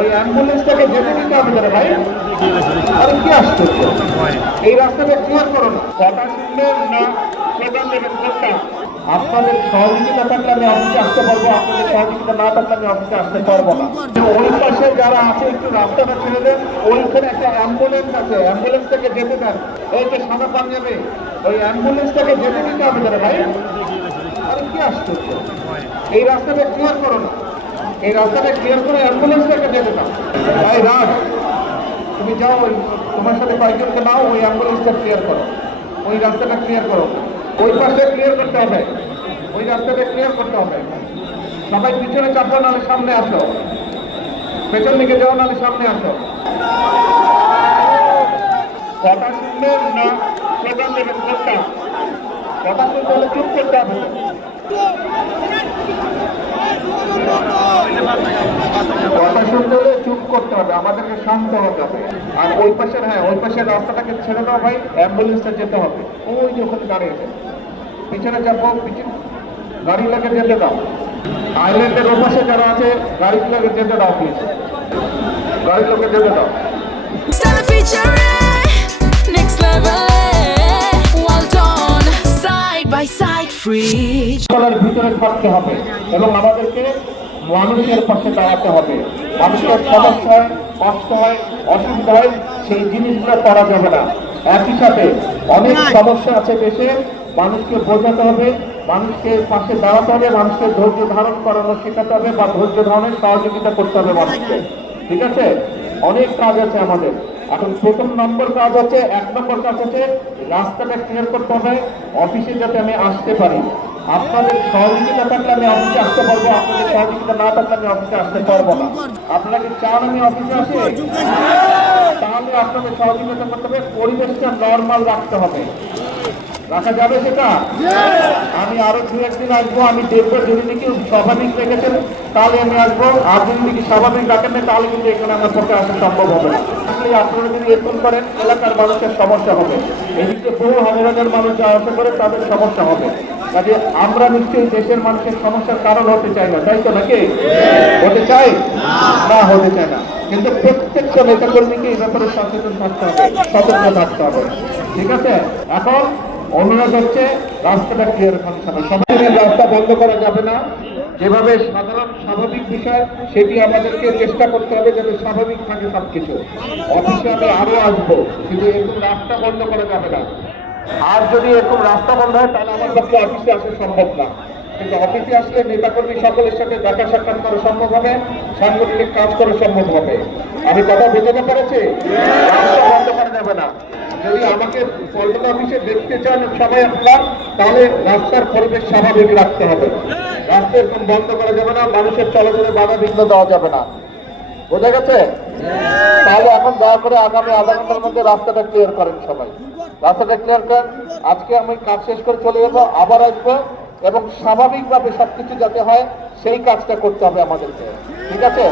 ওই অ্যাম্বুলেন্সটাকে যেতে দিতে হবে না ভাই। আরে কি আশ্চর্য, এই রাস্তাটা ক্লিয়ার করো না। কথা শুনবেন না, স্লোগান দেবেন কোনটা? আপনাদের সহযোগিতা থাকলে আমি অফিসে আসতে পারবো, আপনাদের সহযোগিতা না থাকলে আমি অফিসে আসতে পারবো না। ওই পাশে যারা আছে একটু রাস্তাটা ছেড়ে দেন, ওইখানে একটা অ্যাম্বুলেন্স আছে, অ্যাম্বুলেন্সটাকে যেতে দেন। এই যে সাদা পাঞ্জাবি, ওই অ্যাম্বুলেন্সটাকে যেতে দিতে হবে না ভাই। আরে কি আশ্চর্য, এই রাস্তাটা ক্লিয়ার করো না। এই রাস্তাটা ক্লিয়ার করে অ্যাম্বুলেন্সটাকে যেতে দাও। ভাই রাজ, তুমি যাও, ওই তোমার সাথে কয়েকজনকে নাও, ওই অ্যাম্বুলেন্সটা ক্লিয়ার করো, ওই রাস্তাটা ক্লিয়ার করো। ওই পাশে ক্লিয়ার করতে হবে, ওই রাস্তাটা ক্লিয়ার করতে হবে। সবাই পিছনে চাপো, নাহলে সামনে আসো। পেছন দিকে যাও, নাহলে সামনে আসো। কথা শুনবেন না, স্লোগান দেবেন কোনটা? কথা শুনতে হলে চুপ করতে হবে। কথা শুনতে হলে চুপ করতে হবে, আমাদেরকে শান্ত হতে হবে। আর ওই পাশের, হ্যাঁ ওই পাশের রাস্তাটাকে ছেড়ে দাও ভাই, অ্যাম্বুলেন্সটা যেতে হবে। ওই যে ওখানে দাঁড়িয়েছে, পিছনে যাবো, পিছনে গাড়িগুলোকে যেতে দাও। আইল্যান্ডের ওপাশে যারা আছে গাড়িগুলোকে যেতে দাও, প্লিজ গাড়িগুলোকে যেতে দাও। ভিতরে থাকতে হবে এবং আমাদেরকে মানুষের পাশে দাঁড়াতে হবে। মানুষের সমস্যা হয়, কষ্ট হয়, অসুবিধা হয়, সেই জিনিসগুলো করা যাবে না। একই সাথে অনেক সমস্যা আছে দেশে, মানুষকে বোঝাতে হবে, মানুষকে পাশে দাঁড়াতে হবে, মানুষকে ধৈর্য ধারণ করানো শেখাতে হবে বা ধৈর্য ধারণের সহযোগিতা করতে হবে মানুষকে। ঠিক আছে, অনেক কাজ আছে আমাদের। এখন প্রথম নম্বর কাজ হচ্ছে, 1 নম্বর কাজ হচ্ছে রাস্তাটা ক্লিয়ার করতে হবে, অফিসে যাতে আমি আসতে পারি। আপনাদের সহযোগিতা থাকলে আমি অফিসে আসতে পারবো, আপনাদের সহযোগিতা না থাকলে আমি অফিসে আসতে পারবো না। আপনারা কি চান আমি অফিসে আসি? তাহলে আপনাদের সহযোগিতা করতে হবে, পরিবেশটা নর্মাল রাখতে হবে। রাখা যাবে সেটা? আমি আরো 2-1 দিন আসবো, আমি দেখবো যদি নাকি স্বাভাবিক রেখেছেন তাহলে আমি আসবো, আর যদি নাকি স্বাভাবিক রাখেন না তাহলে কিন্তু এখানে আমার পক্ষে আসা সম্ভব হবে না। আসলে আপনারা যদি এরকম করেন এলাকার মানুষের সমস্যা হবে, এদিকে বহু হাজার মানুষ যা আশা করে তাদের সমস্যা হবে। কাজে আমরা নিশ্চয়ই দেশের মানুষের সমস্যার কারণ হতে চাই না, তাই তো নাকি? হতে চাই না? হতে চায় না। কিন্তু প্রত্যেকটা নেতা কর্মীকে এই ব্যাপারে সচেতন থাকতে হবে, সতর্ক থাকতে হবে। ঠিক আছে, এখন অনুরোধ হচ্ছে রাস্তাটা ক্লিয়ার করতে হবে। সবাই রাস্তা বন্ধ করা যাবে না, যেভাবে সাধারণ স্বাভাবিক বিষয় সেটি আমাদেরকে চেষ্টা করতে হবে যাতে স্বাভাবিক থাকে সবকিছু। অফিসে আমি আরো আসবো, কিন্তু এরকম রাস্তা বন্ধ করা যাবে না। আর যদি এরকম রাস্তা বন্ধ হয় তাহলে আমার পক্ষে অফিসে আসা সম্ভব না। কিন্তু অফিসে আসলে নেতাকর্মী সকলের সাথে দেখা সাক্ষাৎ করা সম্ভব হবে, সাংগঠনিক কাজ করা সম্ভব হবে। আমি কথা বোঝাতে পেরেছি? রাস্তা বন্ধ করা যাবে না। যদি আমাকে পল্টন অফিসে দেখতে চান সবাই আপনারা, তাহলে রাস্তার পরিবেশ স্বাভাবিক রাখতে হবে। রাস্তা এরকম বন্ধ করা যাবে না, মানুষের চলাচলে বাধা বিঘ্ন দেওয়া যাবে না। বোঝা গেছে? তাহলে এখন দয়া করে আগামী আধা ঘন্টার মধ্যে রাস্তাটা ক্লিয়ার করেন সবাই। রাস্তাটা ক্লিয়ার করেন। আজকে আমি কাজ শেষ করে চলে যাবো, আবার আসবো, এবং স্বাভাবিকভাবে সবকিছু যাতে হয় সেই কাজটা করতে হবে আমাদেরকে। ঠিক আছে?